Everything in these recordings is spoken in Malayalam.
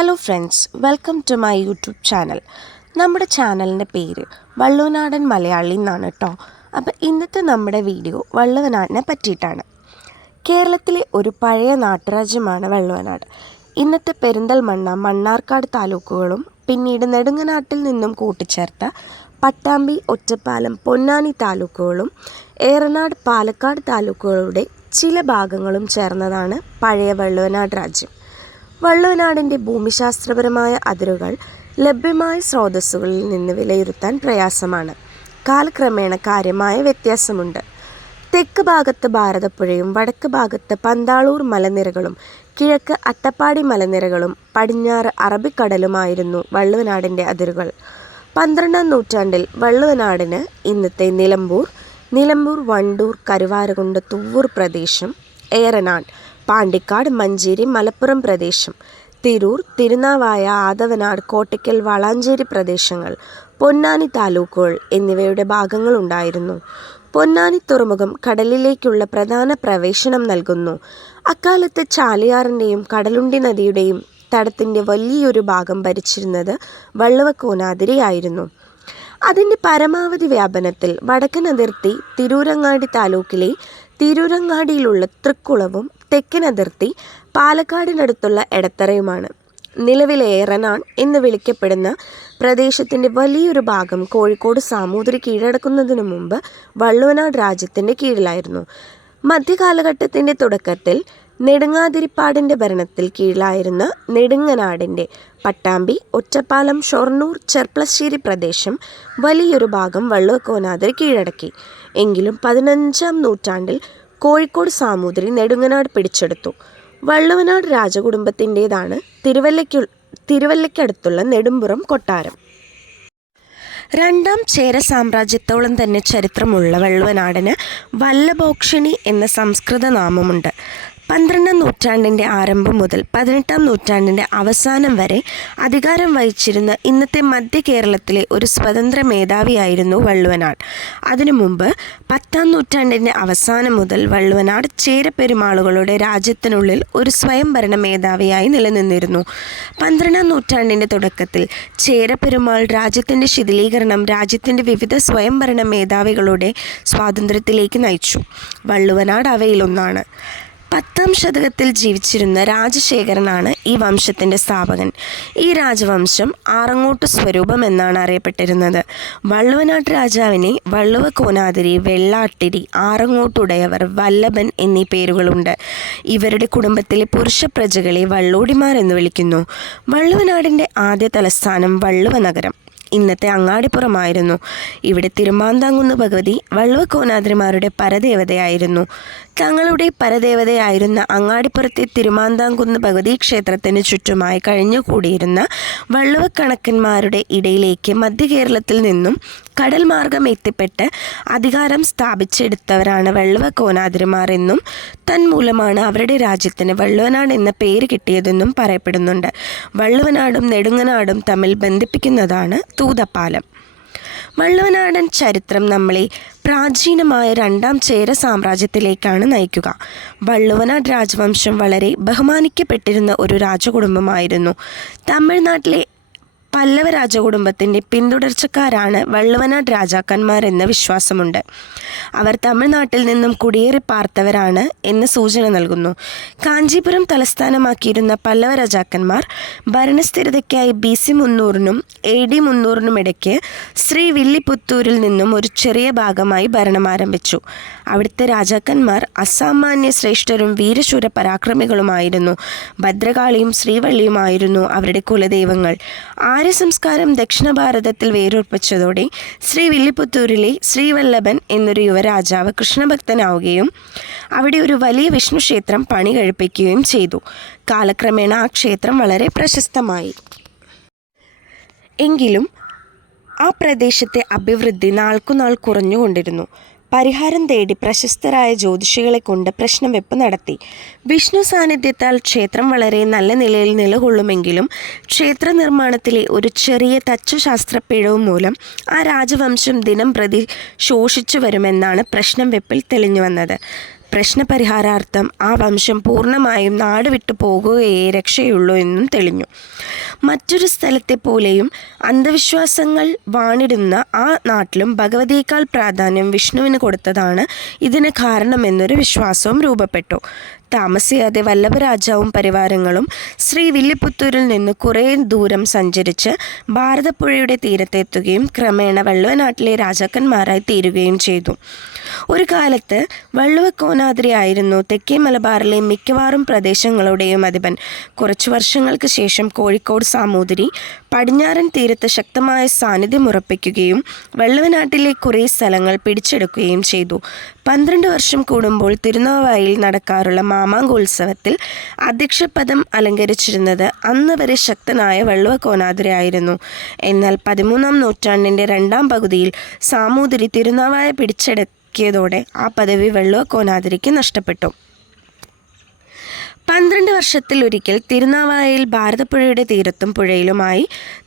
Hello friends, welcome to my YouTube channel. നമ്മുടെ ചാനലിൻ്റെ പേര് വള്ളുവനാടൻ മലയാളി എന്നാണ് കേട്ടോ. അപ്പോൾ ഇന്നത്തെ നമ്മുടെ വീഡിയോ വള്ളുവനാടിനെ പറ്റിയിട്ടാണ്. കേരളത്തിലെ ഒരു പഴയ നാട്ടുരാജ്യമാണ് വള്ളുവനാട്. ഇന്നത്തെ പെരിന്തൽമണ്ണ, മണ്ണാർക്കാട് താലൂക്കുകളും പിന്നീട് നെടുങ്ങനാട്ടിൽ നിന്നും കൂട്ടിച്ചേർത്ത പട്ടാമ്പി, ഒറ്റപ്പാലം, പൊന്നാനി താലൂക്കുകളും ഏറനാട്, പാലക്കാട് താലൂക്കുകളുടെ ചില ഭാഗങ്ങളും ചേർന്നതാണ് പഴയ വള്ളുവനാട് രാജ്യം. വള്ളുവനാടിൻ്റെ ഭൂമിശാസ്ത്രപരമായ അതിരുകൾ ലഭ്യമായ സ്രോതസ്സുകളിൽ നിന്ന് വിലയിരുത്താൻ പ്രയാസമാണ്. കാലക്രമേണ കാര്യമായ വ്യത്യാസമുണ്ട്. തെക്ക് ഭാഗത്ത് ഭാരതപ്പുഴയും വടക്ക് ഭാഗത്ത് പന്താളൂർ മലനിരകളും കിഴക്ക് അട്ടപ്പാടി മലനിരകളും പടിഞ്ഞാറ് അറബിക്കടലുമായിരുന്നു വള്ളുവനാടിൻ്റെ അതിരുകൾ. 12ാം നൂറ്റാണ്ടിൽ വള്ളുവനാടിന് ഇന്നത്തെ നിലമ്പൂർ, വണ്ടൂർ, കരുവാരകുണ്ട്, തുവ്വൂർ പ്രദേശം, ഏറനാട്, പാണ്ടിക്കാട്, മഞ്ചേരി, മലപ്പുറം പ്രദേശം, തിരൂർ, തിരുനാവായ, ആദവനാട്, കോട്ടയ്ക്കൽ, വളാഞ്ചേരി പ്രദേശങ്ങൾ, പൊന്നാനി താലൂക്കുകൾ എന്നിവയുടെ ഭാഗങ്ങളുണ്ടായിരുന്നു. പൊന്നാനി തുറമുഖം കടലിലേക്കുള്ള പ്രധാന പ്രവേശനം നൽകുന്നു. അക്കാലത്ത് ചാലിയാറിൻ്റെയും കടലുണ്ടി നദിയുടെയും തടത്തിൻ്റെ വലിയൊരു ഭാഗം ഭരിച്ചിരുന്നത് വള്ളുവക്കോനാതിരിയായിരുന്നു. അതിൻ്റെ പരമാവധി വ്യാപനത്തിൽ വടക്കൻ അതിർത്തി തിരൂരങ്ങാടി താലൂക്കിലെ തിരൂരങ്ങാടിയിലുള്ള തൃക്കുളവും തെക്കൻ അതിർത്തി പാലക്കാടിനടുത്തുള്ള എടത്തറയുമാണ്. നിലവിലെ ഏറനാട് എന്ന് വിളിക്കപ്പെടുന്ന പ്രദേശത്തിൻ്റെ വലിയൊരു ഭാഗം കോഴിക്കോട് സാമൂതിരി കീഴടക്കുന്നതിനു മുമ്പ് വള്ളുവനാട് രാജ്യത്തിൻ്റെ കീഴിലായിരുന്നു. മധ്യകാലഘട്ടത്തിൻ്റെ തുടക്കത്തിൽ നെടുങ്ങാതിരിപ്പാടിൻ്റെ ഭരണത്തിൽ കീഴിലായിരുന്ന നെടുങ്ങനാടിൻ്റെ പട്ടാമ്പി, ഒറ്റപ്പാലം, ഷൊർണൂർ, ചെർപ്പളശ്ശേരി പ്രദേശം വലിയൊരു ഭാഗം വള്ളുവക്കോനാതിരി കീഴടക്കി. എങ്കിലും 15ാം നൂറ്റാണ്ടിൽ കോഴിക്കോട് സാമൂതിരി നെടുങ്ങനാട് പിടിച്ചെടുത്തു. വള്ളുവനാട് രാജകുടുംബത്തിൻ്റേതാണ് തിരുവല്ലയ്ക്കടുത്തുള്ള നെടുമ്പുറം കൊട്ടാരം. രണ്ടാം ചേര സാമ്രാജ്യത്തോളം തന്നെ ചരിത്രമുള്ള വള്ളുവനാടിന് വല്ലഭോക്ഷണി എന്ന സംസ്കൃത നാമമുണ്ട്. 12ാം നൂറ്റാണ്ടിൻ്റെ ആരംഭം മുതൽ 18ാം നൂറ്റാണ്ടിൻ്റെ അവസാനം വരെ അധികാരം വഹിച്ചിരുന്ന ഇന്നത്തെ മധ്യ കേരളത്തിലെ ഒരു സ്വതന്ത്ര മേധാവിയായിരുന്നു വള്ളുവനാട്. അതിനു മുമ്പ് 10ാം നൂറ്റാണ്ടിൻ്റെ അവസാനം മുതൽ വള്ളുവനാട് ചേരപ്പെരുമാളുകളുടെ രാജ്യത്തിനുള്ളിൽ ഒരു സ്വയംഭരണ മേധാവിയായി നിലനിന്നിരുന്നു. 12ാം നൂറ്റാണ്ടിൻ്റെ തുടക്കത്തിൽ ചേരപ്പെരുമാൾ രാജ്യത്തിൻ്റെ ശിഥിലീകരണം രാജ്യത്തിൻ്റെ വിവിധ സ്വയംഭരണ മേധാവികളുടെ സ്വാതന്ത്ര്യത്തിലേക്ക് നയിച്ചു. വള്ളുവനാട് അവയിലൊന്നാണ്. 10ാം ശതകത്തിൽ ജീവിച്ചിരുന്ന രാജശേഖരനാണ് ഈ വംശത്തിൻ്റെ സ്ഥാപകൻ. ഈ രാജവംശം ആറങ്ങോട്ട് സ്വരൂപം എന്നാണ് അറിയപ്പെട്ടിരുന്നത്. വള്ളുവനാട്ട് രാജാവിനെ വള്ളുവക്കോനാതിരി, വെള്ളാട്ടിരി, ആറങ്ങോട്ടുടയവർ, വല്ലഭൻ എന്നീ പേരുകളുണ്ട്. ഇവരുടെ കുടുംബത്തിലെ പുരുഷ പ്രജകളെ വള്ളോടിമാർ എന്ന് വിളിക്കുന്നു. വള്ളുവനാടിൻ്റെ ആദ്യ തലസ്ഥാനം വള്ളുവ നഗരം, ഇന്നത്തെ അങ്ങാടിപ്പുറമായിരുന്നു. ഇവിടെ തിരുമാന്താംകുന്ന് ഭഗവതി വള്ളുവക്കോനാതിരിമാരുടെ പരദേവതയായിരുന്നു. തങ്ങളുടെ പരദേവതയായിരുന്ന അങ്ങാടിപ്പുറത്തെ തിരുമാന്താംകുന്ന് ഭഗവതി ക്ഷേത്രത്തിന് ചുറ്റുമായി കഴിഞ്ഞുകൂടിയിരുന്ന വള്ളുവക്കണക്കന്മാരുടെ ഇടയിലേക്ക് മധ്യ കേരളത്തിൽ നിന്നും കടൽ മാർഗം എത്തിപ്പെട്ട് അധികാരം സ്ഥാപിച്ചെടുത്തവരാണ് വള്ളുവക്കോനാതിരിമാർ എന്നും തന്മൂലമാണ് അവരുടെ രാജ്യത്തിന് വള്ളുവനാട് എന്ന പേര് കിട്ടിയതെന്നും പറയപ്പെടുന്നുണ്ട്. വള്ളുവനാടും നെടുങ്ങനാടും തമ്മിൽ ബന്ധിപ്പിക്കുന്നതാണ് തൂതപ്പാലം. വള്ളുവനാടൻ ചരിത്രം നമ്മളെ പ്രാചീനമായ രണ്ടാം ചേര സാമ്രാജ്യത്തിലേക്കാണ് നയിക്കുക. വള്ളുവനാട് രാജവംശം വളരെ ബഹുമാനിക്കപ്പെട്ടിരുന്ന ഒരു രാജകുടുംബമായിരുന്നു. തമിഴ്നാട്ടിലെ പല്ലവ രാജകുടുംബത്തിൻ്റെ പിന്തുടർച്ചക്കാരാണ് വള്ളുവനാട് രാജാക്കന്മാർ എന്ന വിശ്വാസമുണ്ട്. അവർ തമിഴ്നാട്ടിൽ നിന്നും കുടിയേറി പാർത്തവരാണ് എന്ന് സൂചന നൽകുന്നു. കാഞ്ചീപുരം തലസ്ഥാനമാക്കിയിരുന്ന പല്ലവ രാജാക്കന്മാർ ഭരണസ്ഥിരതയ്ക്കായി BC 300നും AD 300നും ഇടയ്ക്ക് ശ്രീവില്ലിപുത്തൂരിൽ നിന്നും ഒരു ചെറിയ ഭാഗമായി ഭരണം ആരംഭിച്ചു. അവിടുത്തെ രാജാക്കന്മാർ അസാമാന്യ ശ്രേഷ്ഠരും വീരശൂര പരാക്രമികളുമായിരുന്നു. ഭദ്രകാളിയും ശ്രീവള്ളിയുമായിരുന്നു അവരുടെ കുലദൈവങ്ങൾ. ആര്യ സംസ്കാരം ദക്ഷിണ ഭാരതത്തിൽ വേരുറപ്പിച്ചതോടെ ശ്രീവില്ലിപുത്തൂരിലെ ശ്രീവല്ലഭൻ എന്നൊരു യുവരാജാവ് കൃഷ്ണഭക്തനാവുകയും അവിടെ ഒരു വലിയ വിഷ്ണു ക്ഷേത്രം പണി കഴിപ്പിക്കുകയും ചെയ്തു. കാലക്രമേണ ആ ക്ഷേത്രം വളരെ പ്രശസ്തമായി. എങ്കിലും ആ പ്രദേശത്തെ അഭിവൃദ്ധി നാൾക്കുനാൾ കുറഞ്ഞുകൊണ്ടിരുന്നു. പരിഹാരം തേടി പ്രശസ്തരായ ജ്യോതിഷികളെ കൊണ്ട് പ്രശ്നവെപ്പ് നടത്തി. വിഷ്ണു സാന്നിധ്യത്താൽ ക്ഷേത്രം വളരെ നല്ല നിലയിൽ നിലകൊള്ളുമെങ്കിലും ക്ഷേത്ര നിർമ്മാണത്തിലെ ഒരു ചെറിയ തച്ചുശാസ്ത്രപ്പിഴവ് മൂലം ആ രാജവംശം ദിനം പ്രതി ശോഷിച്ചു വരുമെന്നാണ് പ്രശ്നവെപ്പിൽ തെളിഞ്ഞു വന്നത്. പ്രശ്നപരിഹാരാർത്ഥം ആ വംശം പൂർണ്ണമായും നാട് വിട്ടു പോകുകയേ രക്ഷയുള്ളൂ എന്നും തെളിഞ്ഞു. മറ്റൊരു സ്ഥലത്തെ പോലെയും അന്ധവിശ്വാസങ്ങൾ വാണിടുന്ന ആ നാട്ടിലും ഭഗവതിയേക്കാൾ പ്രാധാന്യം വിഷ്ണുവിന് കൊടുത്തതാണ് ഇതിന് കാരണമെന്നൊരു വിശ്വാസവും രൂപപ്പെട്ടു. താമസിയാതെ വല്ലഭരാജാവും പരിവാരങ്ങളും ശ്രീവില്ലിപുത്തൂരിൽ നിന്ന് കുറേ ദൂരം സഞ്ചരിച്ച് ഭാരതപ്പുഴയുടെ തീരത്തെത്തുകയും ക്രമേണ വള്ളുവനാട്ടിലെ രാജാക്കന്മാരായി തീരുകയും ചെയ്തു. ഒരു കാലത്ത് വള്ളുവക്കോനാദ്രി ആയിരുന്നു തെക്കേ മലബാറിലെ മിക്കവാറും പ്രദേശങ്ങളുടെയും അധിപൻ. കുറച്ചു വർഷങ്ങൾക്ക് ശേഷം കോഴിക്കോട് സാമൂതിരി പടിഞ്ഞാറൻ തീരത്ത് ശക്തമായ സാന്നിധ്യം ഉറപ്പിക്കുകയും വള്ളുവനാട്ടിലെ കുറേ സ്ഥലങ്ങൾ പിടിച്ചെടുക്കുകയും ചെയ്തു. 12 വർഷം കൂടുമ്പോൾ തിരുനാവായിൽ നടക്കാറുള്ള മാമാങ്കോത്സവത്തിൽ അധ്യക്ഷപദം അലങ്കരിച്ചിരുന്നത് അന്ന് വരെ ശക്തനായ വള്ളുവക്കോനാദ്രി ആയിരുന്നു. എന്നാൽ 13-ാം നൂറ്റാണ്ടിൻ്റെ രണ്ടാം പകുതിയിൽ സാമൂതിരി തിരുനാവായ പിടിച്ചടക്കിയതോടെ ആ പദവി വള്ളുവക്കോനാദ്രിക്ക് നഷ്ടപ്പെട്ടു. 12 വർഷത്തിലൊരിക്കൽ തിരുനാവായയിൽ ഭാരതപ്പുഴയുടെ തീരത്തും പുഴയിലുമായി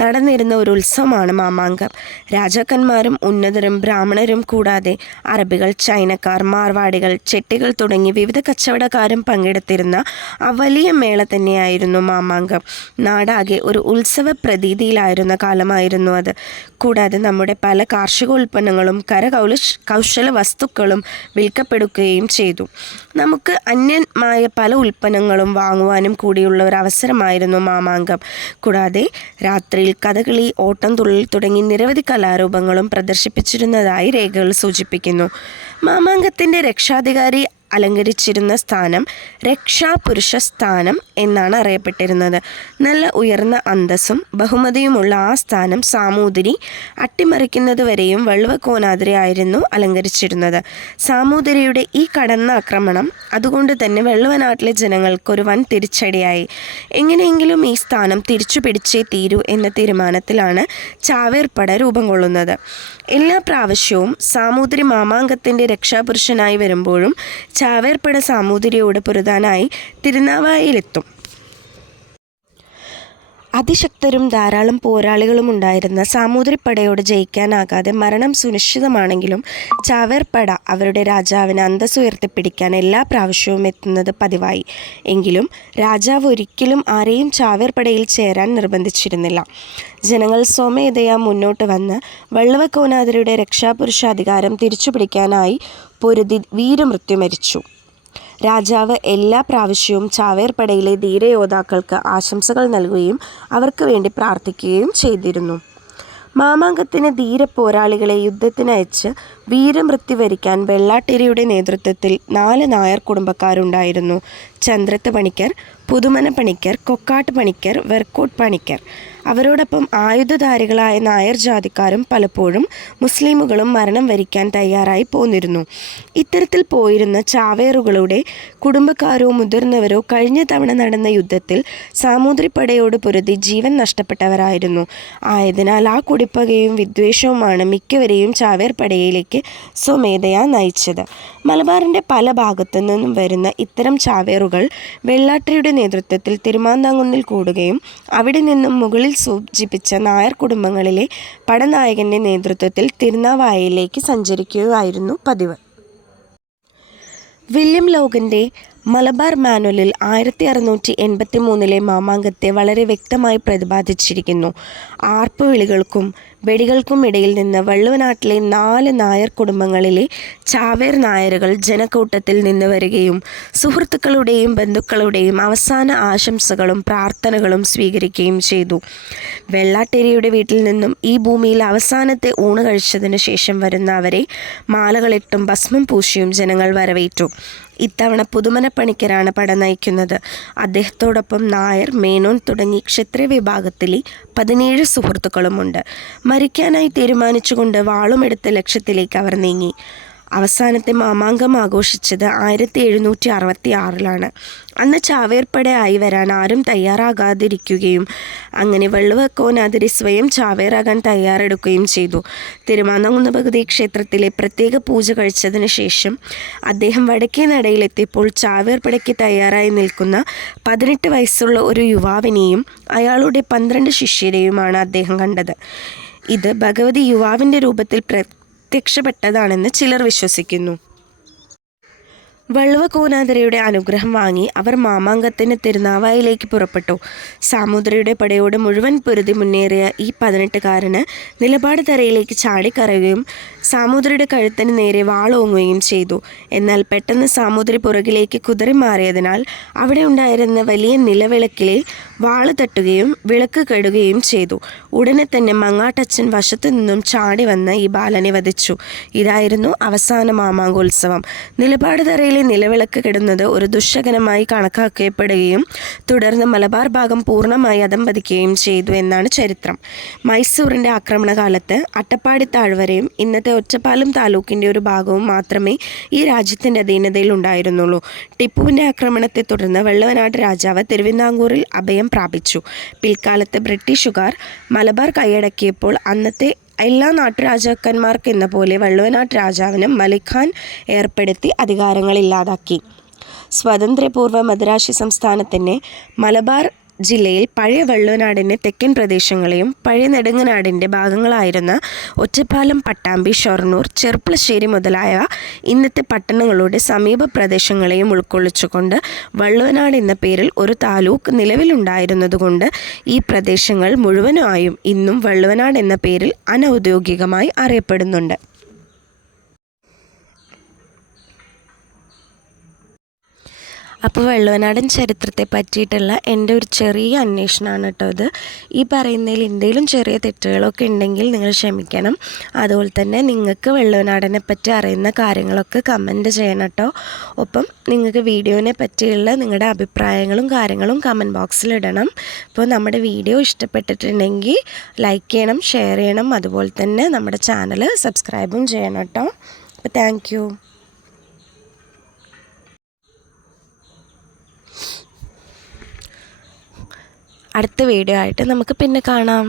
നടന്നിരുന്ന ഒരു ഉത്സവമാണ് മാമാങ്കം. രാജാക്കന്മാരും ഉന്നതരും ബ്രാഹ്മണരും കൂടാതെ അറബികൾ, ചൈനക്കാർ, മാർവാടികൾ, ചെട്ടികൾ തുടങ്ങി വിവിധ കച്ചവടക്കാരും പങ്കെടുത്തിരുന്ന ആ വലിയ മേള തന്നെയായിരുന്നു മാമാങ്കം. നാടാകെ ഒരു ഉത്സവ പ്രതീതിയിലായിരുന്ന കാലമായിരുന്നു അത്. കൂടാതെ നമ്മുടെ പല കാർഷികോൽപ്പന്നങ്ങളും കൗശല വസ്തുക്കളും വിൽക്കപ്പെടുകയും ചെയ്തു. നമുക്ക് അന്യമായ പല ഉൽപ്പന്നങ്ങളും വാങ്ങുവാനും കൂടിയുള്ള ഒരു അവസരമായിരുന്നു മാമാങ്കം. കൂടാതെ രാത്രിയിൽ കഥകളി, ഓട്ടംതുള്ളൽ തുടങ്ങി നിരവധി കലാരൂപങ്ങളും പ്രദർശിപ്പിച്ചിരുന്നതായി രേഖകൾ സൂചിപ്പിക്കുന്നു. മാമാങ്കത്തിൻ്റെ രക്ഷാധികാരി അലങ്കരിച്ചിരുന്ന സ്ഥാനം രക്ഷാപുരുഷ സ്ഥാനം എന്നാണ് അറിയപ്പെട്ടിരുന്നത്. നല്ല ഉയർന്ന അന്തസ്സും ബഹുമതിയുമുള്ള ആ സ്ഥാനം സാമൂതിരി അട്ടിമറിക്കുന്നതുവരെയും വള്ളുവക്കോനാദ്രി ആയിരുന്നു അലങ്കരിച്ചിരുന്നത്. സാമൂതിരിയുടെ ഈ കടന്നാക്രമണം അതുകൊണ്ട് തന്നെ വള്ളുവനാട്ടിലെ ജനങ്ങൾക്കൊരു വൻ തിരിച്ചടിയായി. എങ്ങനെയെങ്കിലും ഈ സ്ഥാനം തിരിച്ചു പിടിച്ചേ തീരൂ എന്ന തീരുമാനത്തിലാണ് ചാവേർപ്പട രൂപം കൊള്ളുന്നത്. എല്ലാ പ്രാവശ്യവും സാമൂതിരി മാമാങ്കത്തിൻ്റെ രക്ഷാപുരുഷനായി വരുമ്പോഴും ചാവേർപ്പട സാമൂതിരിയോട് പൊരുതാനായി തിരുനാവായയിലെത്തും. അതിശക്തരും ധാരാളം പോരാളികളും ഉണ്ടായിരുന്ന സാമൂതിരിപ്പടയോട് ജയിക്കാനാകാതെ മരണം സുനിശ്ചിതമാണെങ്കിലും ചാവേർപ്പട അവരുടെ രാജാവിന് അന്തസ്സ് ഉയർത്തിപ്പിടിക്കാൻ എല്ലാ പ്രാവശ്യവും എത്തുന്നത് പതിവായി. എങ്കിലും രാജാവ് ഒരിക്കലും ആരെയും ചാവേർപ്പടയിൽ ചേരാൻ നിർബന്ധിച്ചിരുന്നില്ല. ജനങ്ങൾ സ്വമേധയാ മുന്നോട്ട് വന്ന് വള്ളുവക്കോനാദ്രിയുടെ രക്ഷാപുരുഷാധികാരം തിരിച്ചുപിടിക്കാനായി പൊരുതി വീരമൃത്യു മരിച്ചു. രാജാവ് എല്ലാ പ്രാവശ്യവും ചാവേർപ്പടയിലെ ധീരയോദ്ധാക്കൾക്ക് ആശംസകൾ നൽകുകയും അവർക്ക് വേണ്ടി പ്രാർത്ഥിക്കുകയും ചെയ്തിരുന്നു. മാമാങ്കത്തിന് ധീര പോരാളികളെ യുദ്ധത്തിനയച്ച് വീരമൃത്യു വരിക്കാൻ വെള്ളാട്ടിരിയുടെ നേതൃത്വത്തിൽ 4 നായർ കുടുംബക്കാരുണ്ടായിരുന്നു. ചന്ദ്രത്ത് പണിക്കർ, പുതുമന പണിക്കർ, കൊക്കാട്ട് പണിക്കർ, വെർക്കോട്ട് പണിക്കർ. അവരോടൊപ്പം ആയുധധാരികളായ നായർ ജാതിക്കാരും പലപ്പോഴും മുസ്ലിമുകളും മരണം വരിക്കാൻ തയ്യാറായി പോന്നിരുന്നു. ഇത്തരത്തിൽ പോയിരുന്ന ചാവേറുകളുടെ കുടുംബക്കാരോ മുതിർന്നവരോ കഴിഞ്ഞ തവണ നടന്ന യുദ്ധത്തിൽ സാമൂതിരിപ്പടയോട് പൊരുതി ജീവൻ നഷ്ടപ്പെട്ടവരായിരുന്നു. ആയതിനാൽ ആ കുടിപ്പകയും വിദ്വേഷവുമാണ് മിക്കവരെയും ചാവേർപ്പടയിലേക്ക് സ്വമേധയാ നയിച്ചത്. മലബാറിൻ്റെ പല ഭാഗത്തു നിന്നും വരുന്ന ഇത്തരം ചാവേറുകൾ വെള്ളാട്ടരിയുടെ നേതൃത്വത്തിൽ തിരുമാന്താംകുന്നിൽ കൂടുകയും അവിടെ നിന്നും മുകളിൽ സൂചിപ്പിച്ച നായർ കുടുംബങ്ങളിലെ പടനായകൻ്റെ നേതൃത്വത്തിൽ തിരുനാവായയിലേക്ക് സഞ്ചരിക്കുകയായിരുന്നു പതിവ്. വില്യം ലോഗൻ്റെ മലബാർ മാനുവലിൽ 1683 മാമാങ്കത്തെ വളരെ വ്യക്തമായി പ്രതിപാദിച്ചിരിക്കുന്നു. ആർപ്പുവിളികൾക്കും വെടികൾക്കും ഇടയിൽ നിന്ന് വള്ളുവനാട്ടിലെ 4 നായർ കുടുംബങ്ങളിലെ ചാവേർ നായരുകൾ ജനക്കൂട്ടത്തിൽ നിന്ന് വരികയും സുഹൃത്തുക്കളുടെയും ബന്ധുക്കളുടെയും അവസാന ആശംസകളും പ്രാർത്ഥനകളും സ്വീകരിക്കുകയും ചെയ്തു. വെള്ളാട്ടേരിയുടെ വീട്ടിൽ നിന്നും ഈ ഭൂമിയിൽ അവസാനത്തെ ഊണ് കഴിച്ചതിന് ശേഷം വരുന്ന അവരെ മാലകളിട്ടും ഭസ്മം പൂശിയും ജനങ്ങൾ വരവേറ്റു. ഇത്തവണ പുതുമന പണിക്കരാണ് പട നയിക്കുന്നത്. അദ്ദേഹത്തോടൊപ്പം നായർ, മേനോൻ തുടങ്ങി ക്ഷത്രിയ വിഭാഗത്തിലെ 17 സുഹൃത്തുക്കളുമുണ്ട്. മരിക്കാനായി തീരുമാനിച്ചുകൊണ്ട് വാളുമെടുത്ത ലക്ഷ്യത്തിലേക്ക് അവർ നീങ്ങി. അവസാനത്തെ മാമാങ്കം ആഘോഷിച്ചത് 1766 അന്ന് ചാവേർപ്പടയായി വരാൻ ആരും തയ്യാറാകാതിരിക്കുകയും അങ്ങനെ വള്ളുവക്കോനാദ്രി സ്വയം ചാവേറാകാൻ തയ്യാറെടുക്കുകയും ചെയ്തു. തിരുമാന്താംകുന്ന് ഭഗവതി ക്ഷേത്രത്തിലെ പ്രത്യേക പൂജ കഴിച്ചതിന് ശേഷം അദ്ദേഹം വടക്കേ നടയിലെത്തിയപ്പോൾ ചാവേർപ്പടയ്ക്ക് തയ്യാറായി നിൽക്കുന്ന 18 വയസ്സുള്ള ഒരു യുവാവിനെയും അയാളുടെ 12 ശിഷ്യരെയുമാണ് അദ്ദേഹം കണ്ടത്. ഇത് ഭഗവതി യുവാവിൻ്റെ രൂപത്തിൽ പ്രത്യക്ഷപ്പെട്ടതാണെന്ന് ചിലർ വിശ്വസിക്കുന്നു. വള്ളുവ കോനാതിരയുടെ അനുഗ്രഹം വാങ്ങി അവർ മാമാങ്കത്തിന് തിരുനാവായിലേക്ക് പുറപ്പെട്ടു. സാമൂതിരിയുടെ പടയോട് മുഴുവൻ പൊരുതി മുന്നേറിയ ഈ 18കാരന് നിലപാട് തറയിലേക്ക് ചാടിക്കറയുകയും സാമൂതിരിയുടെ കഴുത്തിന് നേരെ വാളോങ്ങുകയും ചെയ്തു. എന്നാൽ പെട്ടെന്ന് സാമൂതിരി പുറകിലേക്ക് കുതിറി മാറിയതിനാൽ അവിടെ ഉണ്ടായിരുന്ന വലിയ നിലവിളക്കിലെ വാള് തട്ടുകയും വിളക്ക് കെടുകയും ചെയ്തു. ഉടനെ തന്നെ മങ്ങാട്ടച്ചൻ വശത്തു നിന്നും ചാടി വന്ന് ഈ ബാലനെ വധിച്ചു. ഇതായിരുന്നു അവസാന മാമാങ്കോത്സവം. നിലപാട് തറയിലെ നിലവിളക്ക് കെടുന്നത് ഒരു ദുശ്ശകനമായി കണക്കാക്കപ്പെടുകയും തുടർന്ന് മലബാർ ഭാഗം പൂർണ്ണമായി അധംപതിക്കുകയും ചെയ്തു എന്നാണ് ചരിത്രം. മൈസൂറിൻ്റെ ആക്രമണകാലത്ത് അട്ടപ്പാടി താഴ്വരയും ഇന്നത്തെ ഒറ്റപ്പാലം താലൂക്കിൻ്റെ ഒരു ഭാഗവും മാത്രമേ ഈ രാജ്യത്തിൻ്റെ അധീനതയിൽ ഉണ്ടായിരുന്നുള്ളൂ. ടിപ്പുവിൻ്റെ ആക്രമണത്തെ തുടർന്ന് വള്ളുവനാട് രാജാവ് തിരുവിതാംകൂറിൽ അഭയം പ്രാപിച്ചു. പിൽക്കാലത്ത് ബ്രിട്ടീഷുകാർ മലബാർ കൈയടക്കിയപ്പോൾ അന്നത്തെ എല്ലാ നാട്ടുരാജാക്കന്മാർക്കെന്ന പോലെ വള്ളുവനാട്ട് രാജാവിനും മലിക് ഖാൻ ഏർപ്പെടുത്തി അധികാരങ്ങൾ ഇല്ലാതാക്കി. സ്വാതന്ത്ര്യപൂർവ്വ മദ്രാശി സംസ്ഥാനത്തിൻ്റെ മലബാർ ജില്ലയിൽ പഴയ വള്ളുവനാടിൻ്റെ തെക്കൻ പ്രദേശങ്ങളെയും പഴയ നെടുങ്ങനാടിൻ്റെ ഭാഗങ്ങളായിരുന്ന ഒറ്റപ്പാലം, പട്ടാമ്പി, ഷൊർണൂർ, ചെർപ്പളശ്ശേരി മുതലായ ഇന്നത്തെ പട്ടണങ്ങളുടെ സമീപ പ്രദേശങ്ങളെയും ഉൾക്കൊള്ളിച്ചുകൊണ്ട് വള്ളുവനാട് എന്ന പേരിൽ ഒരു താലൂക്ക് നിലവിലുണ്ടായിരുന്നതുകൊണ്ട് ഈ പ്രദേശങ്ങൾ മുഴുവനായും ഇന്നും വള്ളുവനാട് എന്ന പേരിൽ അനൗദ്യോഗികമായി അറിയപ്പെടുന്നുണ്ട്. അപ്പോൾ വള്ളുവനാടൻ ചരിത്രത്തെ പറ്റിയിട്ടുള്ള എൻ്റെ ഒരു ചെറിയ അന്വേഷണമാണ് കേട്ടോ ഇത്. ഈ പറയുന്നതിൽ എന്തെങ്കിലും ചെറിയ തെറ്റുകളൊക്കെ ഉണ്ടെങ്കിൽ നിങ്ങൾ ക്ഷമിക്കണം. അതുപോലെ തന്നെ നിങ്ങൾക്ക് വള്ളുവനാടനെ പറ്റി അറിയുന്ന കാര്യങ്ങളൊക്കെ കമൻറ്റ് ചെയ്യണം കേട്ടോ. ഒപ്പം നിങ്ങൾക്ക് വീഡിയോനെ പറ്റിയുള്ള നിങ്ങളുടെ അഭിപ്രായങ്ങളും കാര്യങ്ങളും കമൻറ്റ് ബോക്സിൽ ഇടണം. അപ്പോൾ നമ്മുടെ വീഡിയോ ഇഷ്ടപ്പെട്ടിട്ടുണ്ടെങ്കിൽ ലൈക്ക് ചെയ്യണം, ഷെയർ ചെയ്യണം. അതുപോലെ തന്നെ നമ്മുടെ ചാനൽ സബ്സ്ക്രൈബും ചെയ്യണം കേട്ടോ. അപ്പോൾ താങ്ക് യു. അടുത്ത വീഡിയോ ആയിട്ട് നമുക്ക് പിന്നെ കാണാം.